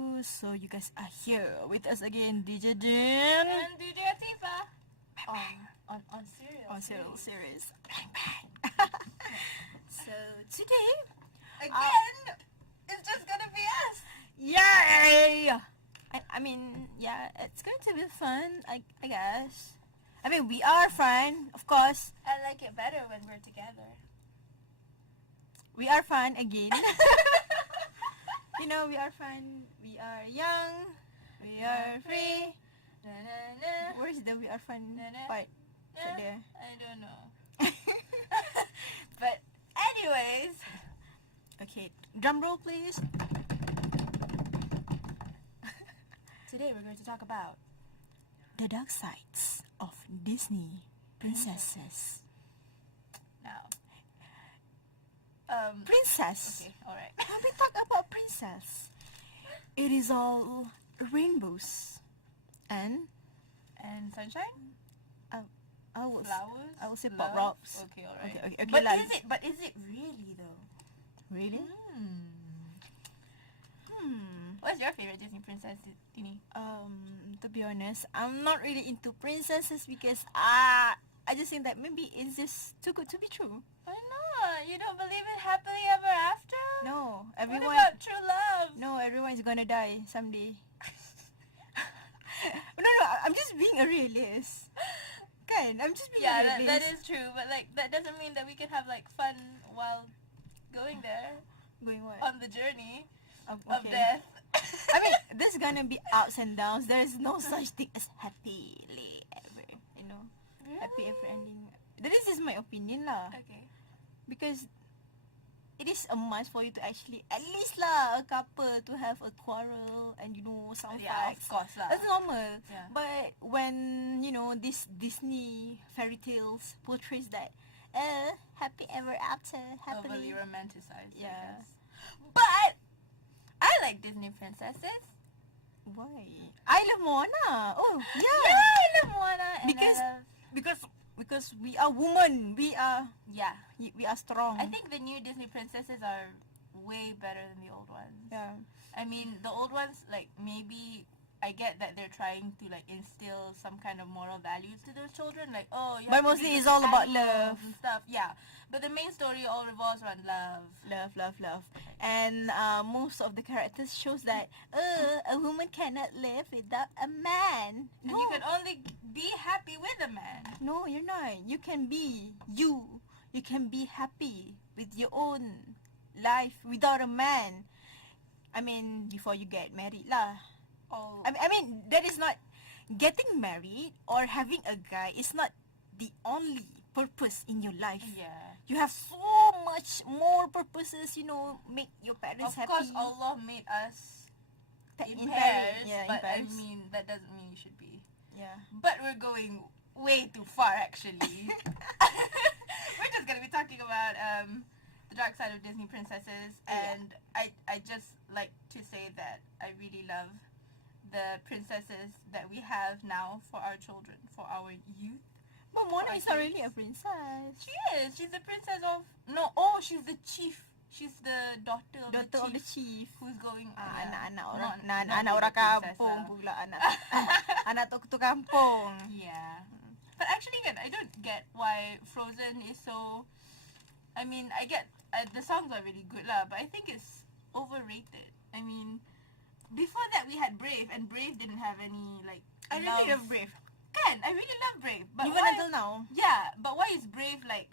So you guys are here with us again, DJ Din and DJ Atifa on Seriel. On Seriel series. So today, again, it's just gonna be us. Yay! I mean, yeah, it's going to be fun. I guess. I mean, we are fun, of course. I like it better when we're together. We are fun again. You know, we are fun. We are young. We are free. Na, na, na. Where is the we are fun Na, na. part? Is it there? I don't know. But anyways, Okay, drum roll please. today we're going to talk about The dark sides of Disney princesses. now. Princess. Okay, all right. When we talk about princess, it is all rainbows and sunshine, I will flowers, I will say love. pop rocks. Okay, all right. Okay, But like, is it really though? really? What's your favorite Disney princess, Tini? To be honest, I'm not really into princesses because I just think that maybe it's just too good to be true. Why not? You don't believe in happily ever after? No, What everyone. about true love? No, everyone's gonna die someday. No, I'm just being a realist. Kan? I'm just being Yeah, a that realist. is true. But like that doesn't mean that we can have like fun while going there Going what? on the journey of Okay. death. I mean, there's gonna be ups and downs. There is no such thing as happily ever. You know, happy ever ending. This is my opinion lah. Okay. Because it is a must for you to actually at least lah a couple to have a quarrel and some Yeah, fights. of course lah. That's normal. Yeah. But when this Disney fairy tales portrays that happy ever after, happily. Overly romanticized. I Yeah. guess. But I like Disney princesses. Why? I love Moana. Oh yeah. Yeah, I love Moana. And Because we are women. We are strong. I think the new Disney princesses are way better than the old ones. Yeah. I mean, the old ones, like, maybe I get that they're trying to, like, instill some kind of moral values to those children. Like, oh, you But have to mostly be it's all about animals love. and stuff. Yeah. But the main story all revolves around love. Love. And most of the characters shows that a woman cannot live without a man. And you can only be happy with a man. No, you're not. You can be you. You can be happy with your own life without a man. I mean, before you get married lah. Oh. I mean, that is not getting married or having a guy is not the only purpose in your life. Yeah. You have so much more purposes, make your parents Of happy. course, Allah made us in pairs, pairs, yeah, in but I pairs. mean, that doesn't mean you should be. Yeah. But we're going way too far, actually. We're just gonna be talking about the dark side of Disney princesses, and I just like to say that I really love the princesses that we have now for our children, for our youth. But Mona is not really a princess. She is. She's the princess of she's the chief. She's the daughter of the chief. Who's going Anak-anak orang not anak orang really princess kampung lah. pula anak tuk kampung. Yeah. But actually, again, I don't get why Frozen is so... I mean, I get... the songs are really good lah, but I think it's overrated. I mean, before that we had Brave, and Brave didn't have any, like, I really love Brave. Can, I really love Brave. But Even why, until now. Yeah, but why is Brave, like,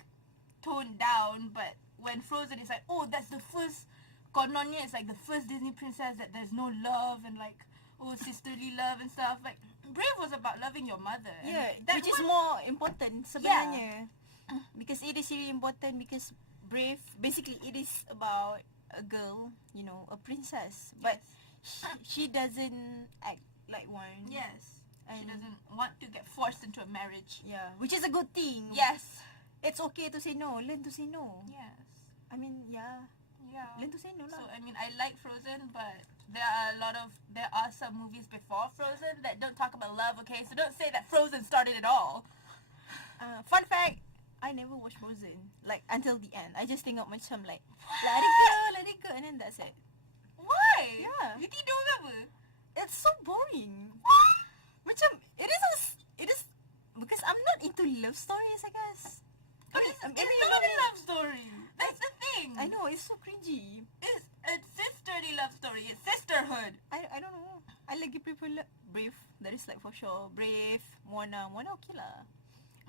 toned down, but when Frozen is like, oh, that's the first... Kononnya is like the first Disney princess that there's no love and, like, oh, sisterly love and stuff. Like, Brave was about loving your mother. And Yeah, that which is was- more important sebenarnya. Because it is really important because Brave, basically it is about a girl, a princess. But she doesn't act like one. Yes. She And- doesn't want to get forced into a marriage. Yeah, which is a good thing. Yes. It's okay to say no. Learn to say no. Yes. I mean, yeah. Yeah. Learn to say no So, lah. I mean, I like Frozen, but there are some movies before Frozen that don't talk about love, okay? So don't say that Frozen started it all. Fun fact, I never watched Frozen. Like, until the end. I just tengok macam like, let it go, and then that's it. Why? Why? Yeah. You tidur ke apa? It's so boring. Macam it is because I'm not into love stories, I guess. But it's not a love story. That's the thing. I know, it's so cringy. It's sisterly love story. It's sisterhood. I don't know. I like people Brave. That is like for sure. Brave, Moana okay lah.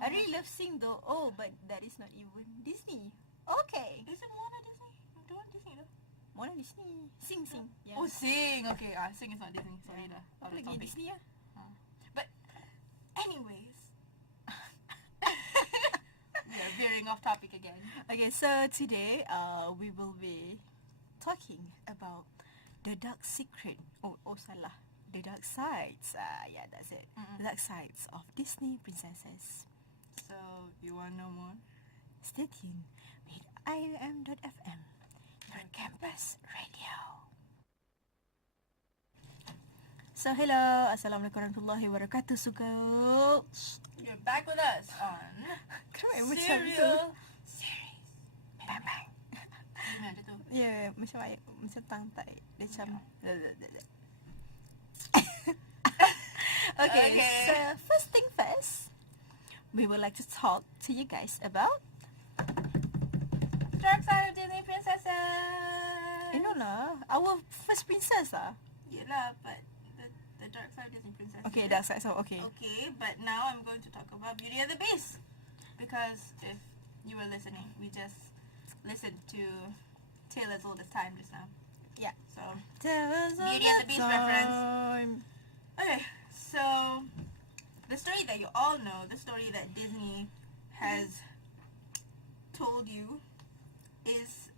I really love Sing though. Oh, but that is not even Disney. Okay. Is it Moana Disney? The one Disney though. Moana Disney. Sing. Yeah. Oh, Sing. Okay, Sing is not Disney. Sorry dah. Apa lagi Disney ya? But anyways, we are veering off topic again. Okay, so today we will be talking about the dark secret. Oh salah. The dark sides. Yeah, that's it. The dark sides of Disney princesses. So, you want to know more? Stay tuned with IAM.FM, your campus radio. So, hello. Assalamualaikum warahmatullahi wabarakatuh, suka. You're back with us on Seriel series. Bang bang. Gimana tu? Yeah, macam tangtai. Dia macam... Okay, so first thing first, we would like to talk to you guys about... Dark side of Disney princesses. No lah, our first princess lah. Yelah, but the dark side of Disney princesses. Okay, dark side, so okay. Okay, but now I'm going to talk about Beauty and the Beast. Because if you were listening, we just listened to Tale as Old as Time just now. Yeah. So, Beauty and the Beast reference. Okay, so the story that you all know, the story that Disney has told you, is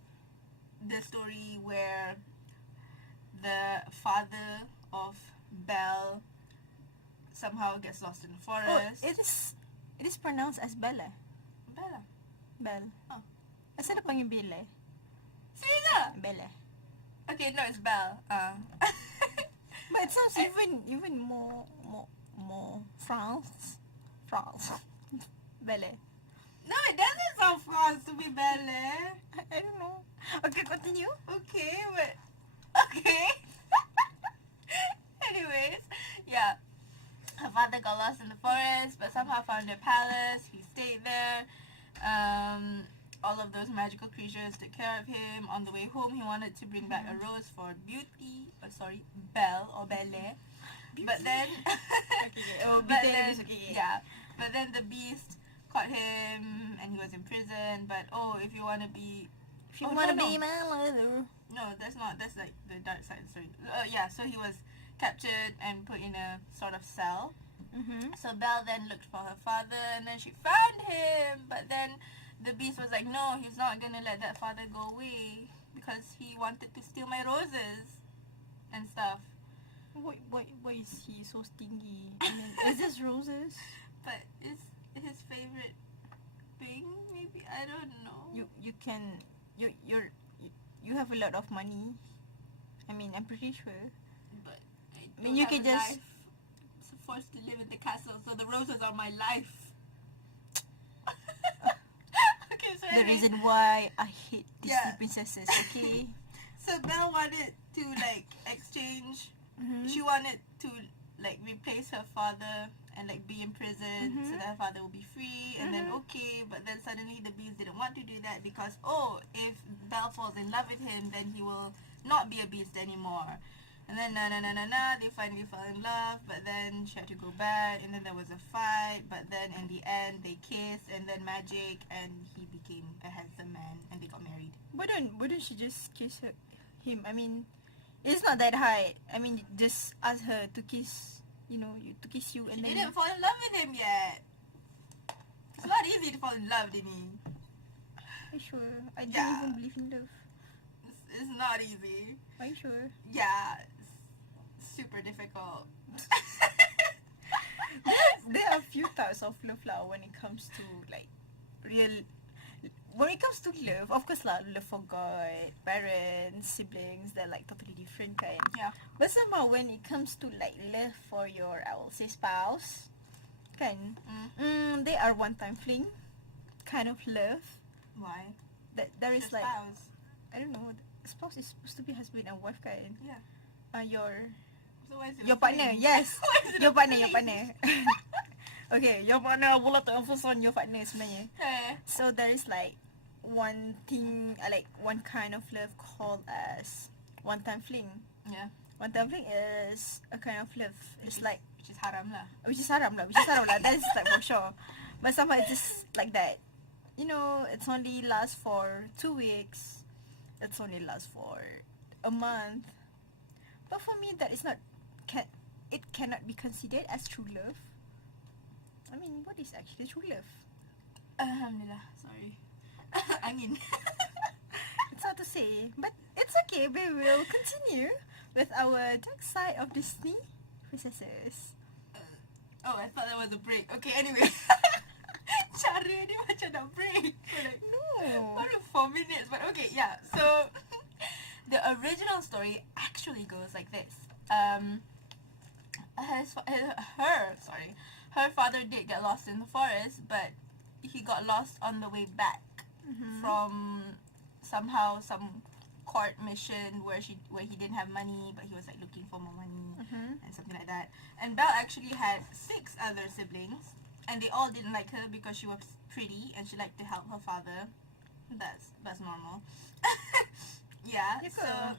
the story where the father of Belle somehow gets lost in the Oh, forest. it is pronounced as Bella. Bella. Belle. Oh. Asal dia panggil Bella? Serious ah? Bella. Okay, no, it's Belle. But it sounds even more France. Belle. No, it doesn't sound France to be Belle. I don't know. Okay, continue. Okay, but... Okay. Anyways, yeah. Her father got lost in the forest, but somehow found a palace. He stayed there. All of those magical creatures took care of him. On the way home, he wanted to bring back a rose for Belle or Belle. But then... But then the beast caught him and he was in prison. But if you want to be... If you want to be my lover. No, that's like the dark side story. So he was captured and put in a sort of cell. So Belle then looked for her father and then she found him. But then the beast was like, no, he's not gonna let that father go away because he wanted to steal my roses and stuff. Why is he so stingy? I mean, is this roses? But it's his favorite thing, maybe? I don't know. You have a lot of money. I mean, I'm pretty sure. But I mean, you can just... I'm forced to live in the castle, so the roses are my life. Okay, so The reason why I hate Disney Yeah. princesses, okay? So Belle wanted to exchange. She wanted to replace her father and be in prison so that her father will be free. And then but then suddenly the beast didn't want to do that because if Belle falls in love with him, then he will not be a beast anymore. And then they finally fell in love, but then she had to go back, and then there was a fight, but then in the end they kissed, and then magic, and he became a handsome man, and they got married. Wouldn't she just kiss him? I mean, it's not that hard. I mean, just ask her to kiss, to kiss you, and She then... didn't fall in love with him yet. It's not easy to fall in love, Dini. Are you sure? I don't Yeah. even believe in love. It's not easy. Are you sure? Yeah, it's super difficult. There are a few types of love lah when it comes to real... When it comes to love, of course lah, love for God, parents, siblings, they're totally different kind. Yeah. But somehow when it comes to love for your, I will say, spouse, kan, they are one-time fling kind of love. Why? That there is Your spouse. I don't know, spouse is supposed to be husband and wife kan? Yeah. Your So why is it your a partner, fling? yes. Why is it Your a partner, your fling? partner. Okay, your partner. I would like to emphasize on your partner sebenarnya. Eh. So there is like one thing, like one kind of love called as one-time fling. Yeah. One-time fling is a kind of love. It's like which is haram lah. which is haram lah. That is like for sure. But somehow it's just like that. You know, it's only lasts for 2 weeks. It's only lasts for a month. But for me, that is not. It cannot be considered as true love. I mean, what is actually true love? Alhamdulillah. Sorry. Angin. It's hard to say, but it's okay. We will continue with our dark side of Disney princesses. Oh, I thought that was a break. Okay, anyway. Cara dia macam nak break. So like, No. baru 4 minutes. But okay, yeah. So, the original story actually goes like this. Her father did get lost in the forest, but he got lost on the way back from somehow some court mission where he didn't have money, but he was like looking for more money and something like that. And Belle actually had 6 other siblings, and they all didn't like her because she was pretty and she liked to help her father. That's normal. Yeah. So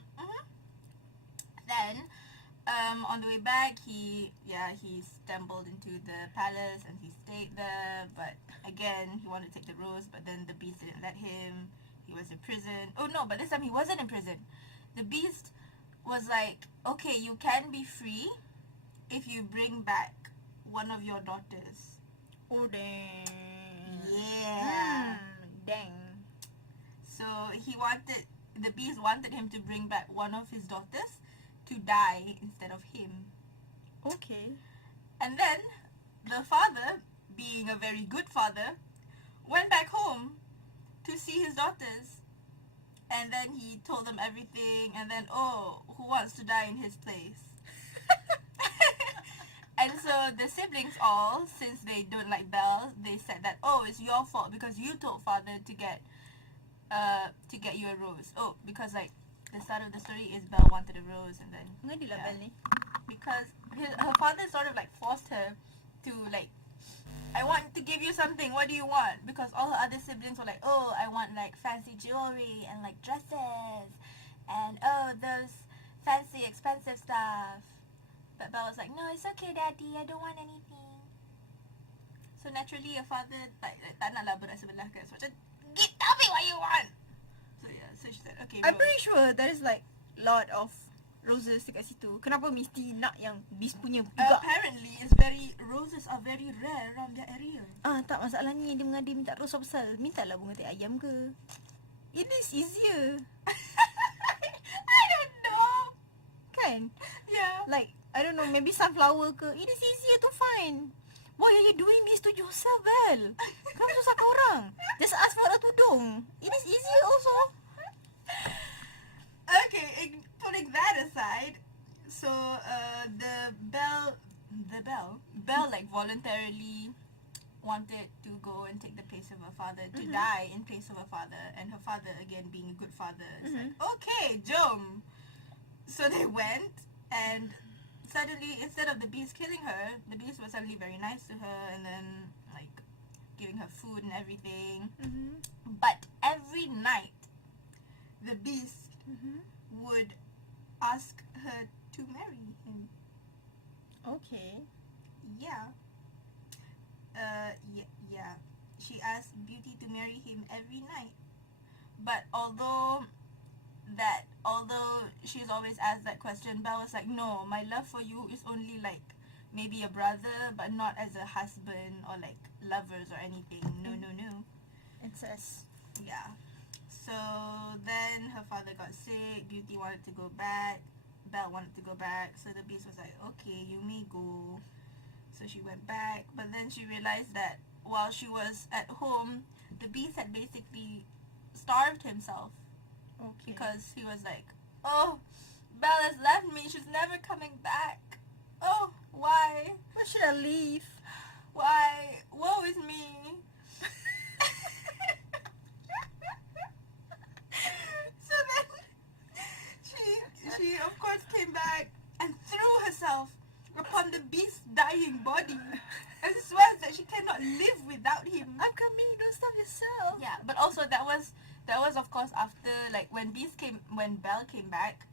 then on the way back, he stumbled into the palace and he stayed there. But again, he wanted to take the rose, but then the beast didn't let him. He was in prison. Oh no, but this time he wasn't in prison. The beast was like, okay, you can be free if you bring back one of your daughters. Oh dang. Yeah. Dang. So the beast wanted him to bring back one of his daughters to die instead of him. Okay. And then the father, being a very good father, went back home to see his daughters. And then he told them everything, and then, who wants to die in his place? And so the siblings all, since they don't like Belle, they said that, it's your fault because you told father to get you a rose. Because like the start of the story is Belle wanted a rose, and then Ngadi lah yeah. Belle ni. Because her father sort of like forced her to like, I want to give you something, what do you want? Because all her other siblings were like, I want like fancy jewelry and like dresses and those fancy expensive stuff. But Belle was like, no, it's okay daddy, I don't want anything. So naturally her father tak nak lah berat sebelah kan. So macam, tell me what you want. So yeah, so she said, okay I'm bro. pretty sure there is like lot of roses dekat situ. Kenapa mesti nak yang beast punya juga? Apparently roses are very rare around that area. Tak, masalahnya dia mengada minta rose pasal mintalah bunga teh ayam ke. It is easier. I don't know. Kan? Yeah. Like, I don't know, maybe sunflower ke. It is easier to find. Why are you doing this to yourself, Belle? Kenapa susah kau orang? Just ask for a tudung. It is easier also. Okay, putting that aside, so Belle like voluntarily wanted to go and take the place of her father, to die in place of her father, and her father, again being a good father, is like, okay, jom. So they went, and suddenly, instead of the beast killing her, the beast was suddenly very nice to her, and then like giving her food and everything. But every night, the beast would ask her to marry him. Okay. Yeah. Yeah. She asked Beauty to marry him every night. But although she's always asked that question, Belle was like, no, my love for you is only like maybe a brother, but not as a husband or like lovers or anything. No. Incest. Yeah. So then her father got sick, Beauty wanted to go back, Belle wanted to go back, so the beast was like, okay, you may go. So she went back, but then she realized that while she was at home, the beast had basically starved himself. Okay. Because he was like, Belle has left me, she's never coming back. Why? Why should I leave? Why? Woe is me. So then came back and threw herself upon the beast's dying body and swears that she cannot live without him. I'm coming, don't stop yourself. Yeah, but also that was of course after, like, when Belle came back,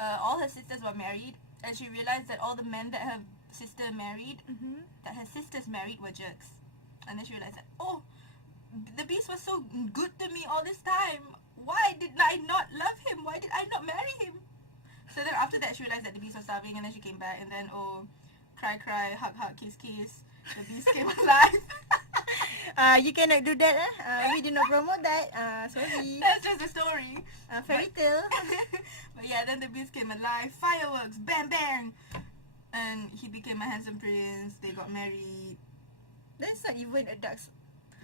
all her sisters were married, and she realized that all the men that her sister married, that her sisters married, were jerks. And then she realized that, oh, the beast was so good to me all this time. Why did I not love him? Why did I not marry him? So then after that, she realized that the beast was starving, and then she came back, and then, oh, cry, cry, hug, hug, kiss, kiss. The beast came alive. You cannot do that. We do not promote that. Sorry. That's just a story. Fairy tale. But yeah, then the beast came alive. Fireworks, bang, bang. And he became a handsome prince. They got married. That's not even a dark.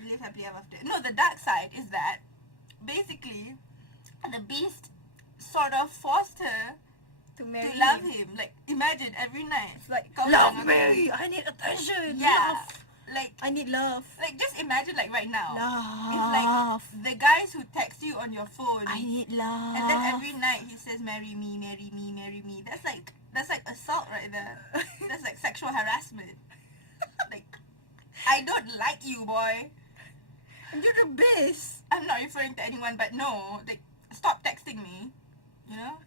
Live happily ever after. No, the dark side is that basically the beast sort of forced her To marry to love him. Like, imagine every night. It's like, Kau love jangan- me. I need attention. Yeah. Love. Like, I need love. just imagine, like, right now. Love. It's like the guys who text you on your phone. I need love. And then every night he says, marry me, marry me, marry me. That's like assault right there. That's like sexual harassment. Like, I don't like you, boy. You're the best. I'm not referring to anyone, but no, like, stop texting me, you know?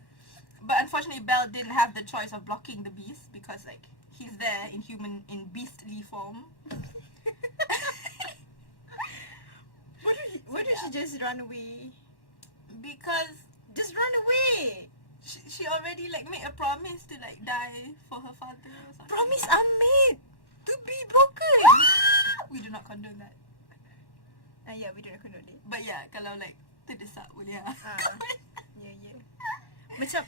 But unfortunately, Belle didn't have the choice of blocking the beast because, like, he's there in beastly form. Why don't she just run away? Because Just run away. she already, like, made a promise to, like, die for her father or something. Promise unmade to be broken. We do not condone that. Yeah, we don't condone it. But yeah, kalau, like, terdesak boleh lah. Yeah. Macam,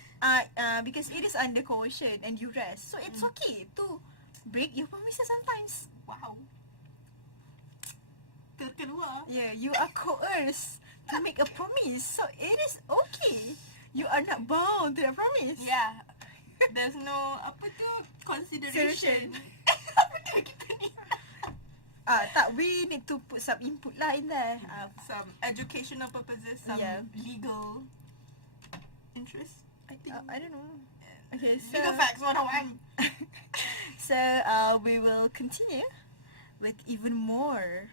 because it is under coercion and duress, so it's okay to break your promises sometimes. Wow. Terkeluar. Yeah, you are coerced to make a promise, so it is okay. You are not bound to that promise. Yeah. There's no, apa tu, consideration. Consideration. Apa tu kita ni? Tak, we need to put some input lah in there. Some educational purposes, some Yeah. legal interest. I don't know. Okay, so Legal facts 101. so we will continue with even more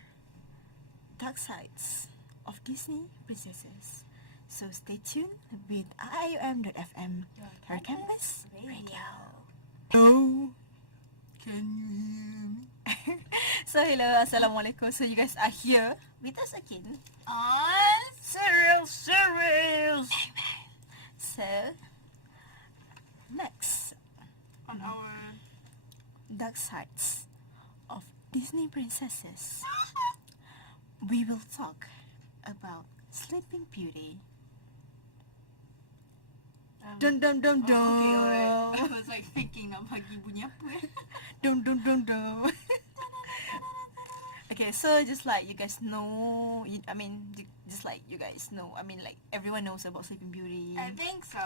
dark sides of Disney princesses. So stay tuned with IUM.FM, her campus radio. Oh, can you hear me? So hello, assalamualaikum. So you guys are here with us again. On Seriel. So next, on our dark sides of Disney princesses, we will talk about Sleeping Beauty. Dun dun dun dun. okay, alright. I was like thinking nak bagi bunyi apa. Dun dun dun dun. Okay, so just like you guys know, just like you guys know, like everyone knows about Sleeping Beauty. I think so.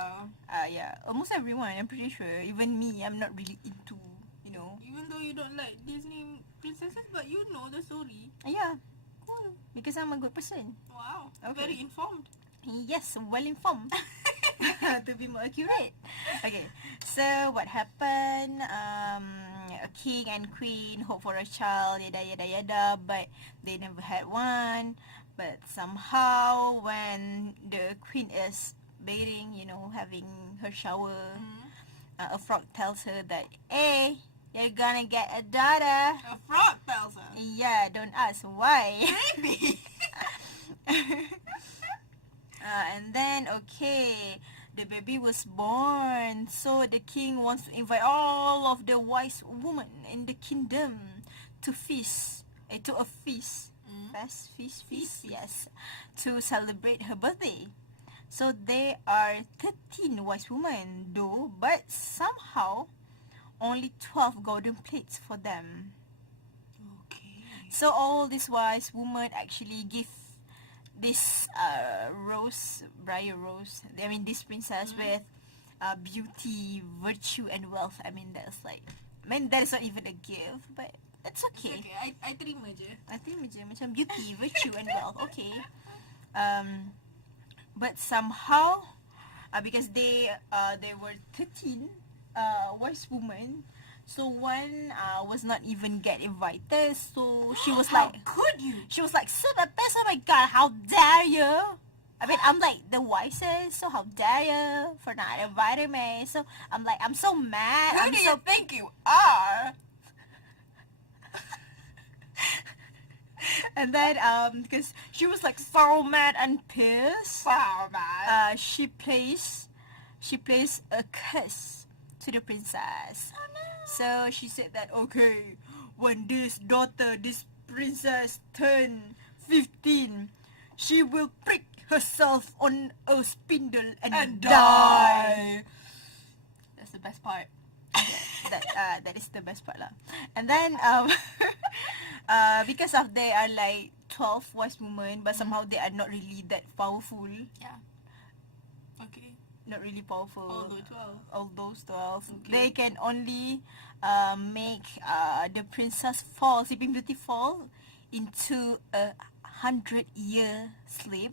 Yeah, almost everyone. I'm pretty sure. Even me, I'm not really into, Even though you don't like Disney princesses, but you know the story. Yeah, Cool. because I'm a good person. Wow. Okay. Very informed. Yes, well informed. To be more accurate. Okay, so what happened? A king and queen hope for a child, yada yada yada, but they never had one. But somehow, when the queen is bathing, having her shower, a frog tells her that, hey, you're gonna get a daughter. A frog tells her. Yeah, don't ask why. Maybe. And then, okay, the baby was born. So the king wants to invite all of the wise women in the kingdom to feast, to a feast. Feast, yes, to celebrate her birthday. So there are 13 wise women though, but somehow only 12 golden plates for them. Okay. So all these wise women actually give this this princess with beauty, virtue, and wealth. That is not even a gift, but it's okay. Okay, I terima je. I think macam beauty, virtue, and wealth. Okay. But somehow because they were 13 wise women. So one was not even get invited. So she was How like, could you? she was like, so the best. Oh my god, how dare you? I mean, I'm like the wisest, so how dare you for not inviting me? So I'm like, I'm so mad. Who I'm do so you think you are? and then because she was like so mad and pissed, Wow, man. she placed a curse to the princess. Oh no. So she said that, okay, when this princess turn 15, she will prick herself on a spindle and die. That's the best part. That is the best part lah. And then because of they are like 12 wise women, but somehow they are not really that powerful. Yeah. Okay. Not really powerful. Although 12. All those 12. Okay. They can only make the princess Sleeping Beauty fall into a 100-year sleep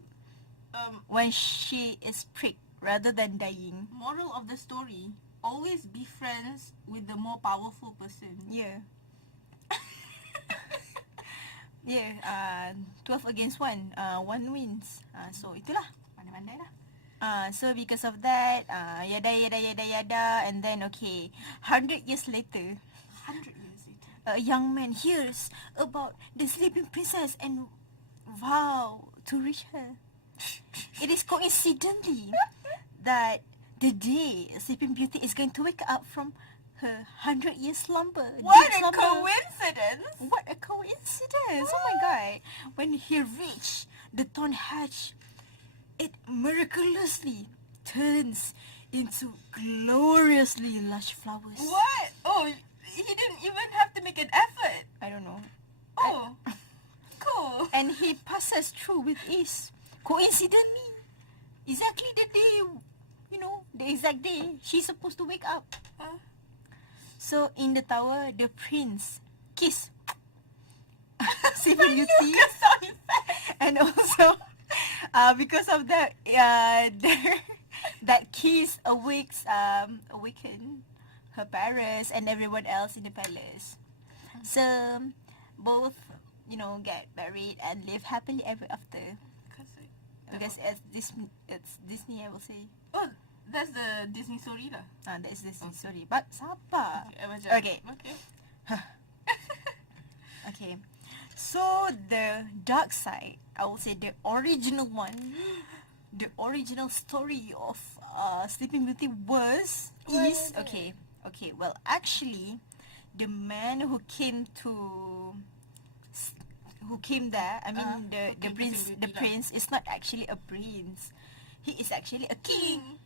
when she is pricked rather than dying. Moral of the story: always be friends with the more powerful person. Yeah. Yeah, 12 against 1. 1 wins. So itulah. Pandai-pandai lah. So because of that, yada yada yada yada, and then okay, 100 years later, 100 years later. a young man hears about the sleeping princess and vow to reach her. It is coincidentally that the day Sleeping Beauty is going to wake up from her 100-year slumber. What deep a slumber. coincidence! What a coincidence! Oh my god! When he reached the thorn hatch, it miraculously turns into gloriously lush flowers. What? Oh, he didn't even have to make an effort. I don't know. Oh, cool. And he passes through with ease. Coincidentally, exactly the day, the exact day she's supposed to wake up. So in the tower, the prince kiss Sleeping Beauty, and also because of that, that kiss awaken her parents and everyone else in the palace. So both, get married and live happily ever after. Because it's Disney, I will say. Oh, that's the Disney story lah. That is Disney story. But sabar. Okay. Okay. So the dark side, I will say the original one, the original story of Sleeping Beauty is okay. Well, actually, the man who came there, I mean the prince is not actually a prince. He is actually a king.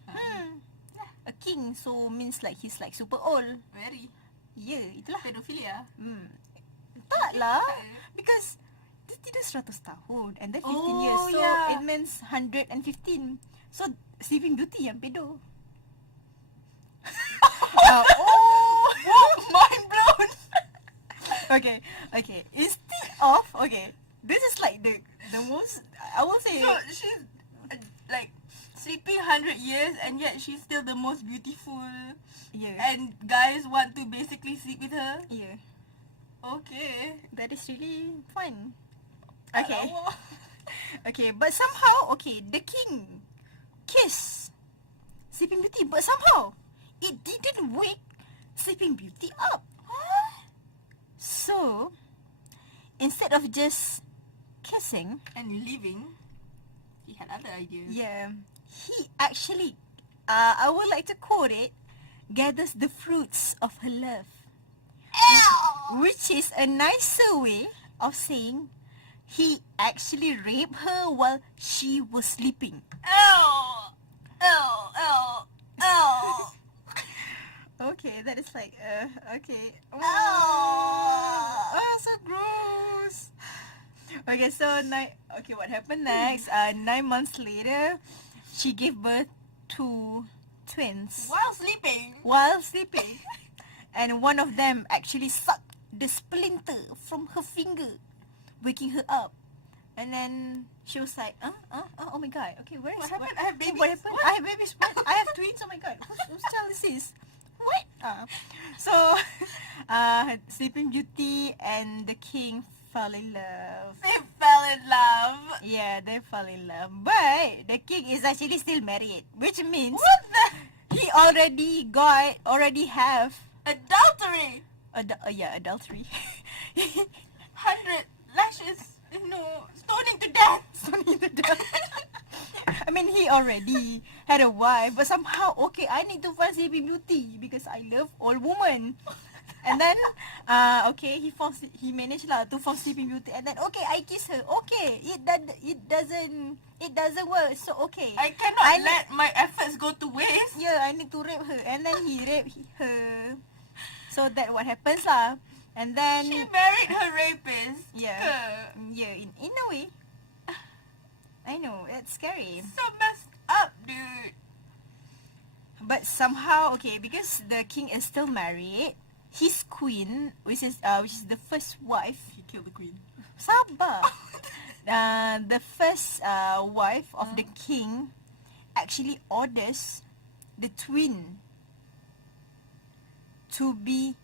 A king, so means like he's like super old. Very. Yeah, itulah. Pedophilia. Tak lah. Because dia tidak 100 tahun and then 15 years. So yeah. it means 115. So Sleeping Beauty yang pedo. Mind blown. Okay. Instead of this is like the most, I will say. So she's like sleeping 100 years and yet she's still the most beautiful. Yeah. And guys want to basically sleep with her. Yeah. Okay. That is really fun. Okay. Alamak. Okay, but somehow, the king kissed Sleeping Beauty, but somehow it didn't wake Sleeping Beauty up. So, instead of just kissing And leaving, he had other ideas. yeah, he actually, I would like to quote it, gathers the fruits of her love. Which is a nicer way of saying he actually raped her while she was sleeping. Okay, that is like, okay. So gross. Okay, so what happened next? 9 months later, she gave birth to twins While sleeping. and one of them actually sucked the splinter from her finger, waking her up. And then she was like, oh my god. Okay, where is What happened? I have babies. What happened? What? I have babies. What? I have twins. Oh my god. Whose child is this? What? So, Sleeping Beauty and the king fell in love. They fell in love. Yeah, they fell in love. But the king is actually still married, which means What the? he already have Adultery. adultery. 100 lashes. No, stoning to death. Stoning to death. I mean, he already had a wife, but somehow, okay, I need to find Sleeping Beauty because I love old woman. And then, okay, he managed lah to find Sleeping Beauty, and then okay, I kiss her. Okay, it doesn't work. So okay, I cannot let my efforts go to waste. yeah, I need to rape her, and then he raped her. So that what happens lah. And then She married her rapist. Yeah. Yeah, in a way. I know, it's scary. So messed up, dude. But somehow, okay, because the king is still married, his queen, which is the first wife, He killed the queen. sabar. The first wife of the king actually orders the twin to be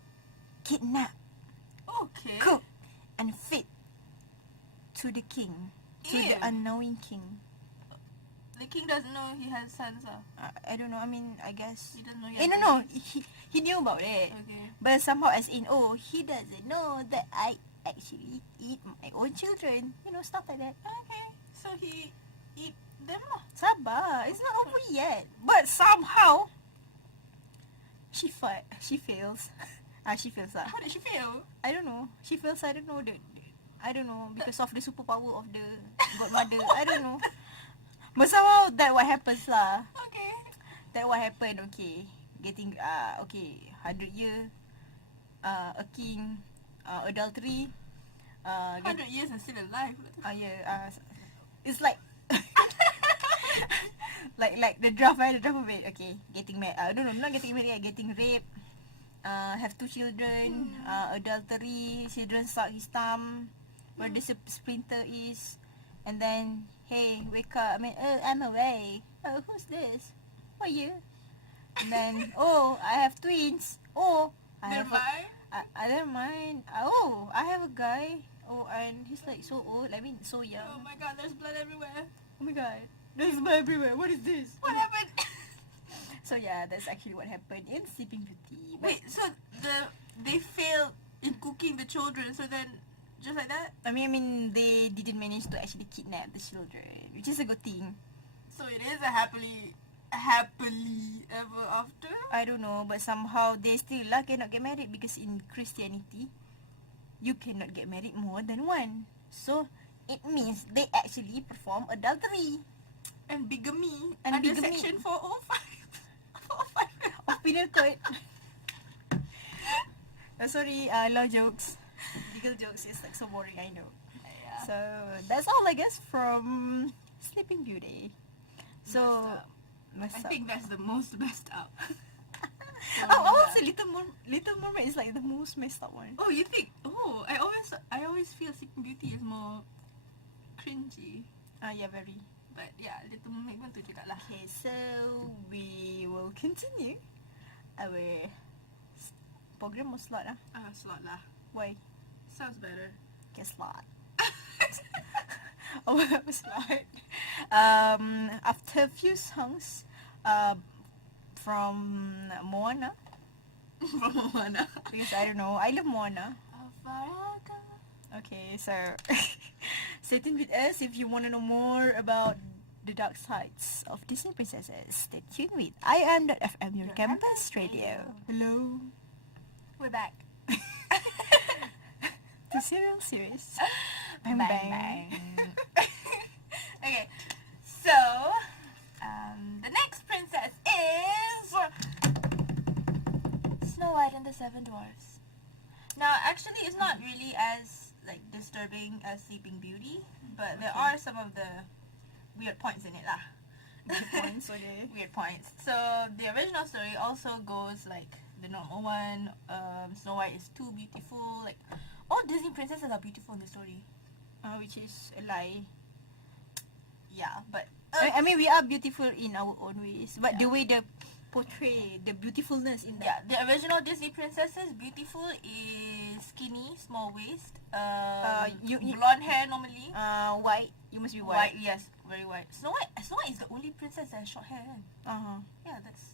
kidnapped, Okay. cooked, and fed to the king, to the Ew. unknowing king. The king doesn't know he has sons. I don't know. I mean, I guess. He doesn't know he has No. He knew about it, Okay. but somehow, as in, he doesn't know that I actually eat my own children. You know, stuff like that. Okay. So he eat them lah. Sabar, it's not over yet. But somehow, she fails. She fails lah. How did she feel? I don't know. She feels, I don't know, because of the superpower of the godmother. I don't know. But somehow that what happens lah. Okay. That what happened, okay. Getting, 100 year, a king, adultery, 100 years and still alive. it's like, like the draft of it, okay. Getting married, not getting married, getting raped, have 2 children, adultery, children suck his thumb, where the splinter is, and then, hey, wake up, I'm awake. Oh, who's this? Who are you? And then, I have twins. They're mine. I don't mind. I have a guy. And he's like so old. I mean, so young. Oh my god, there's blood everywhere. Oh my god. There's blood everywhere. What is this? What happened? So yeah, that's actually what happened in Sleeping Beauty. But, Wait, so they failed in cooking the children, so then just like that? I mean, they didn't manage to actually kidnap the children, which is a good thing. So it is a happily ever after? I don't know, but somehow they still cannot get married because in Christianity, you cannot get married more than one. So it means they actually perform adultery And bigamy. And under bigamy. section 405. of penal code. Sorry, law jokes, legal jokes is like so boring. I know. Yeah. So that's all I guess from Sleeping Beauty. So messed I up. think that's the most messed up. I would say Little Mermaid is like the most messed up one. Oh, you think? Oh, I always feel Sleeping Beauty is more cringy. Yeah, very. But yeah, Little Mermaid pun tu juga lah. Okay, so we will continue our program or slot Slot lah. Why? Sounds better. Okay, slot. Our slot. After a few songs, from Moana. From Moana. Because I don't know, I love Moana. Alfaraga. Okay, so stay tuned with us if you want to know more about the dark sides of Disney princesses. Stay tuned with IM.FM, your campus radio. Hello. We're back. The Seriel series. Bang Bang, bang. bang. Okay, so the next princess is Snow White and the Seven Dwarfs. Now, actually, it's not really as like disturbing as Sleeping Beauty, but there are some of the weird points in it lah. Weird points. So the original story also goes like the normal one. Snow White is too beautiful. Like all Disney princesses are beautiful in the story. which is a lie. Yeah, but I mean, we are beautiful in our own ways, but the Yeah. way they portray the beautifulness in yeah, that. the original Disney princesses, beautiful is skinny, small waist, you- blonde hair normally, White. You must be white. white. Yes, very white. Snow White is the only princess that has short hair. Kan? Yeah, that's.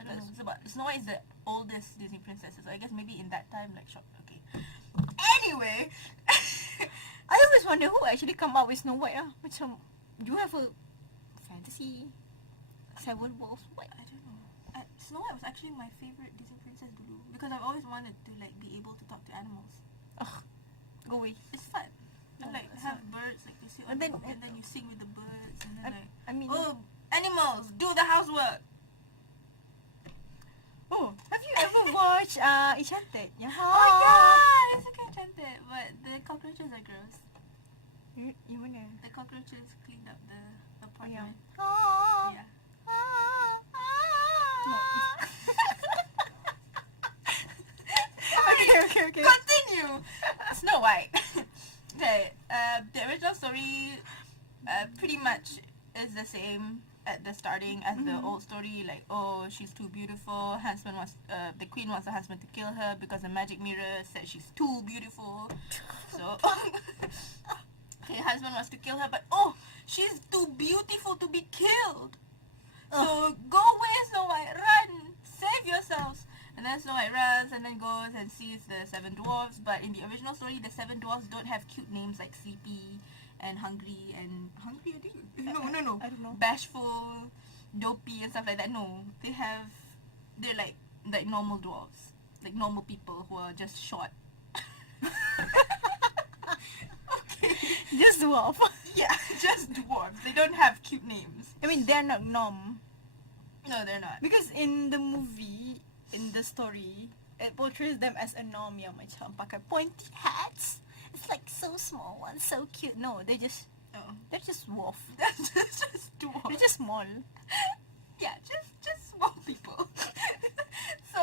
I don't know. It's about Snow White is the oldest Disney princess, so I guess maybe in that time, like short. Okay. Anyway, I always wonder who actually come up with Snow White. Macam, you have a fantasy, seven wolves. What? I don't know. Snow White was actually my favorite Disney princess dulu because I've always wanted to like be able to talk to animals. Ugh, go away. It's fun. And Yeah, like it's have birds like you sit on And the then- book and then you sing with the birds and then like I mean, oh animals do the housework. oh, have you ever watched Enchanted? Yeah. Oh yeah, it's okay enchanted, but the cockroaches are gross. You mana? The cockroaches cleaned up the Oh, apartment. yeah. Yeah. No. Sorry. Okay. Continue. Snow White. Okay. The original story, pretty much is the same at the starting as the old story. Like, oh, she's too beautiful. The queen wants the huntsman to kill her because the magic mirror said she's too beautiful. So, okay, husband wants to kill her, but oh, she's too beautiful to be killed. So go away, Snow White, run, save yourselves. And then Snow White runs and then goes and sees the 7 dwarfs. But in the original story, the 7 dwarfs don't have cute names like Sleepy and Hungry and Hungry. I think no. I don't know. Bashful, Dopey, and stuff like that. No, they're like normal dwarfs, like normal people who are just short. Okay. Just dwarf. Yeah, just dwarfs. They don't have cute names. I mean, they're not nom. No, they're not. Because in the movie, in the story, it portrays them as a nom yang macam pakai pointy hats. It's like so small one, so cute. No, they're just dwarf. That's just dwarfs. They're just small. Yeah, just small people. So,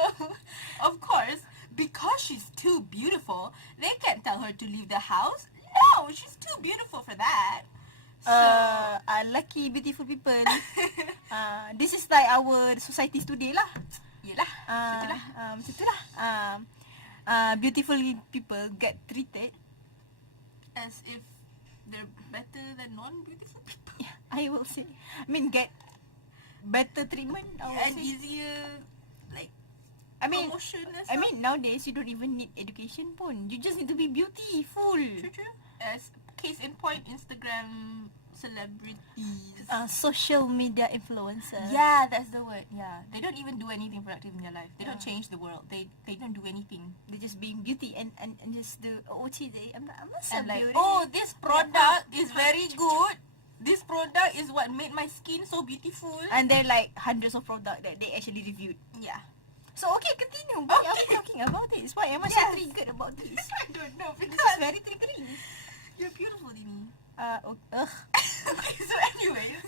of course, because she's too beautiful, they can't tell her to leave the house. No, she's too beautiful for that. So, Lucky beautiful people. This is like our society today lah. yelah, itulah. Macam tu lah. Beautiful people get treated. As if they're better than non-beautiful people. Yeah, I will say. I mean, get better treatment. I will And say. easier, like, I mean, promotion and I stuff. mean nowadays you don't even need education pun. You just need to be beautiful. True. As case in point, Instagram celebrities. Social media influencer. Yeah, that's the word. Yeah, they don't even do anything productive in their life. They don't Yeah. change the world. They don't do anything. They're just being beauty and just do OOTD. I'm not so And like, beauty. oh, this product is very good. This product is what made my skin so beautiful. And there are like hundreds of products that they actually reviewed. Yeah. So okay, continue. Why are we Okay. talking about this? Why am I so Yes. triggered about this? I don't know This is because very triggering. you're beautiful, Dini. Okay, So anyways,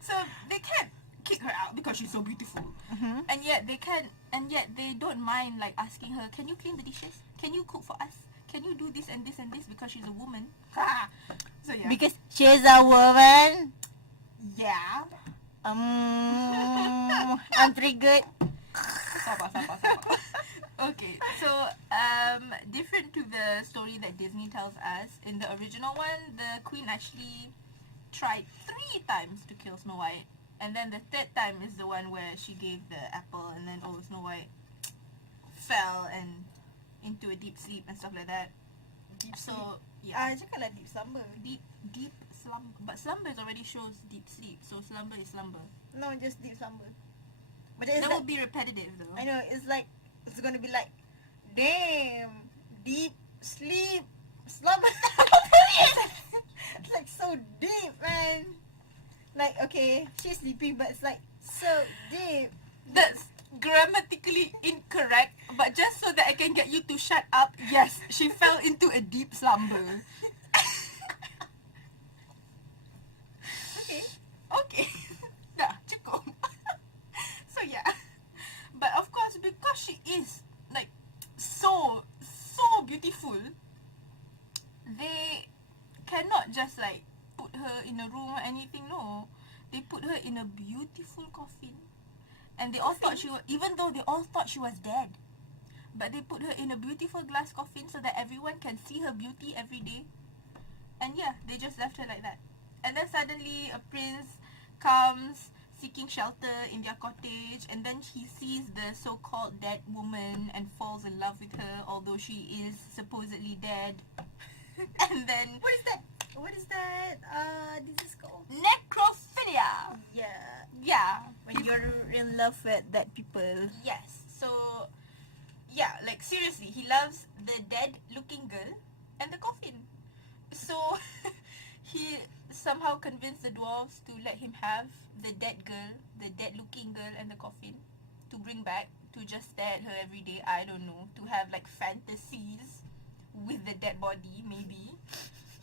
so they can't kick her out because she's so beautiful. Mhm. And yet they don't mind like asking her, can you clean the dishes? Can you cook for us? Can you do this and this and this because she's a woman? So yeah. Because she's a woman. yeah. I'm triggered. Sabar. Okay, so different to the story that Disney tells us, in the original one, the queen actually tried 3 times to kill Snow White, and then the 3rd time is the one where she gave the apple, and then Snow White fell and into a deep sleep and stuff like that. So yeah, cakap lah deep slumber. deep slumber, but slumber already shows deep sleep, so slumber is slumber. No, just deep slumber. But That would be repetitive though. I know, it's like, it's gonna be like, damn, deep sleep, slumber. It's like so deep, man. Like, okay, she's sleeping, but it's like so deep. That's grammatically incorrect, but just so that I can get you to shut up, yes, she fell into a deep slumber. Okay. Dah, cukup. So yeah. But of course, because she is like so beautiful, they cannot just like put her in a room or anything. No, they put her in a beautiful coffin, and they all thought she was, even though they all thought she was dead, but they put her in a beautiful glass coffin so that everyone can see her beauty every day. And yeah, they just left her like that. And then suddenly a prince comes seeking shelter in their cottage, and then he sees the so-called dead woman and falls in love with her, although she is supposedly dead. And then What is that? What is that? This is called necrophilia. yeah. Yeah. When you're in love with that people. Yes. So yeah, like seriously, he loves the dead-looking girl and the coffin. So he somehow convinced the dwarves to let him have the dead girl, the dead-looking girl and the coffin, to bring back, to just stare at her every day. I don't know, to have like fantasies with the dead body, maybe.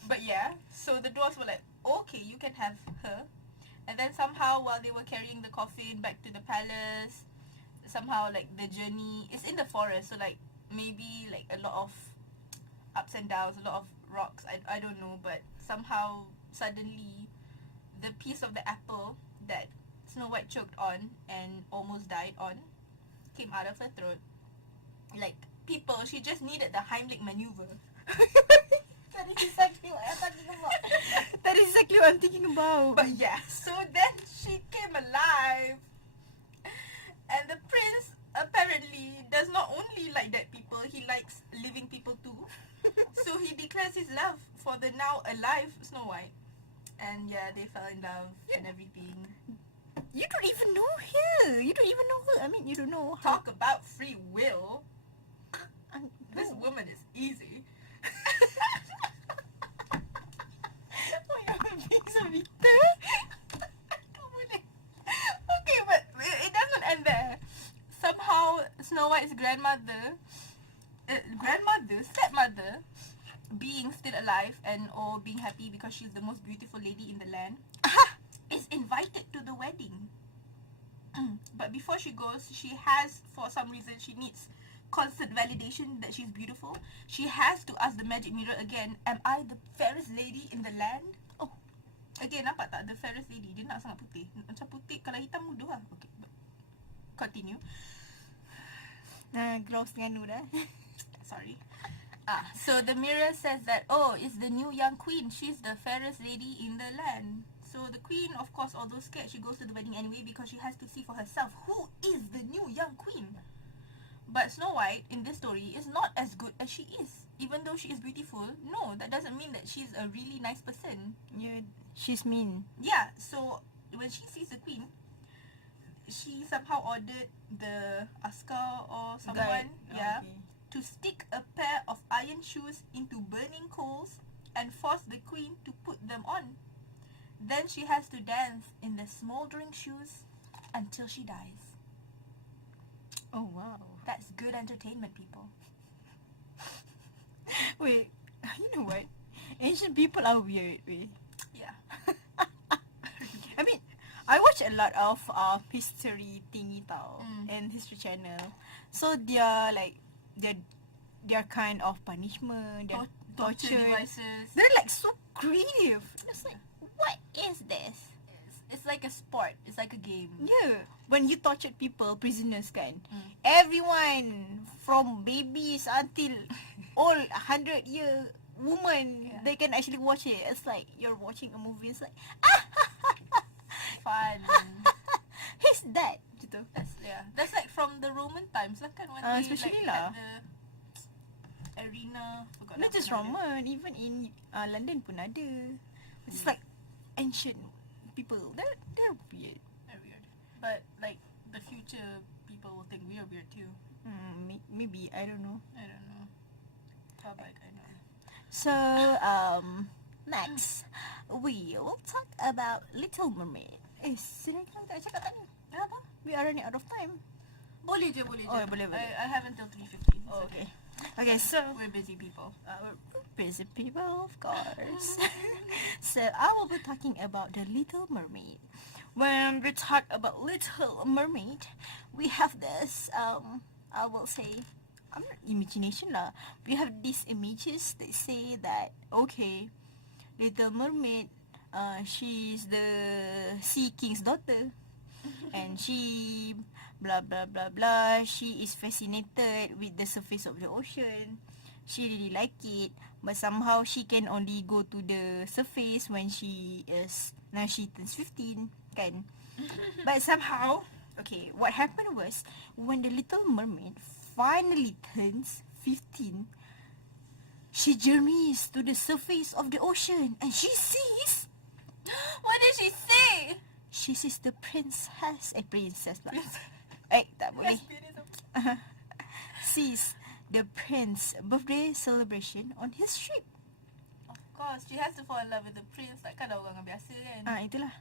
But yeah, so the dwarves were like, okay, you can have her. And then somehow, while they were carrying the coffin back to the palace, somehow like the journey is in the forest, so like maybe like a lot of ups and downs, a lot of rocks, I don't know, but somehow suddenly the piece of the apple that Snow White choked on and almost died on came out of her throat. Like people, she just needed the Heimlich maneuver. That is exactly what I'm talking about. That is exactly what I'm thinking about. But yeah, so then she came alive. And the prince apparently does not only like dead people, he likes living people too. So he declares his love for the now alive Snow White. And yeah, they fell in love and everything. You don't even know her. You don't even know her. I mean, you don't know how. Talk about free will. This No. woman is easy. Oh, you're being so bitter. Okay, but it doesn't end there. Somehow, Snow White's stepmother, being still alive and or being happy because she's the most beautiful lady in the land, is invited to the wedding. But before she goes, she has, for some reason, she needs constant validation that she's beautiful. She has to ask the magic mirror again, am I the fairest lady in the land? Oh, again, nampak tak? The fairest lady. Dia nak sangat putih. Macam putih, kalau hitam muda lah. Okay, but continue. Glow setengah nur dah. Sorry. So the mirror says that, oh, it's the new young queen. She's the fairest lady in the land. So the queen, of course, although scared, she goes to the wedding anyway because she has to see for herself who is the new young queen. But Snow White, in this story, is not as good as she is. Even though she is beautiful, no, that doesn't mean that she's a really nice person. Yeah, she's mean. Yeah, so when she sees the queen, she somehow ordered the askar or someone, Guide. Okay. to stick a pair of iron shoes into burning coals and force the queen to put them on. Then she has to dance in the smoldering shoes until she dies. Oh, wow. That's good entertainment, people. Wait, you know what? Asian people are weird, wait. Yeah. I mean, I watch a lot of history thingy tau and history channel. So they're like they're kind of punishment, they're Torture torture. devices. They're like so creative. It's like, what is this? It's like a sport. It's like a game. Yeah, when you tortured people, prisoners kan, Mm. everyone from babies until all 100-year woman, Yeah. they can actually watch it. It's like you're watching a movie. It's like, Fun. he's dead. Gitu. That's like from the Roman times lah kan, when they especially like lah. had the arena. Forgot Not apa just nama dia. Roman, even in London pun ada. It's like ancient people. They're weird. Very weird. But like the future people will think we are weird too. Maybe, I don't know. I don't know. How bad I know. So, next, we will talk about Little Mermaid. Seriel kita tak cakap tadi. Apa? We are running out of time. Boleh je, boleh je. Oh, boleh. I have until 3:50. Oh, okay. Okay, so We're busy people. we're busy people, of course. So I will be talking about the Little Mermaid. When we talk about Little Mermaid, we have this I will say, imagination lah. We have these images that say that okay, Little Mermaid, she's the Sea King's daughter. And she, blah, blah, blah, blah. She is fascinated with the surface of the ocean. She really like it. But somehow she can only go to the surface when she turns 15, kan? But somehow, okay, what happened was, when the Little Mermaid finally turns 15, she journeys to the surface of the ocean and she sees... What did she say? She sees the princess pula. Tak boleh. Sees the prince birthday celebration on his ship. Of course, she has to fall in love with the prince. Like kan orang biasa kan. Itulah.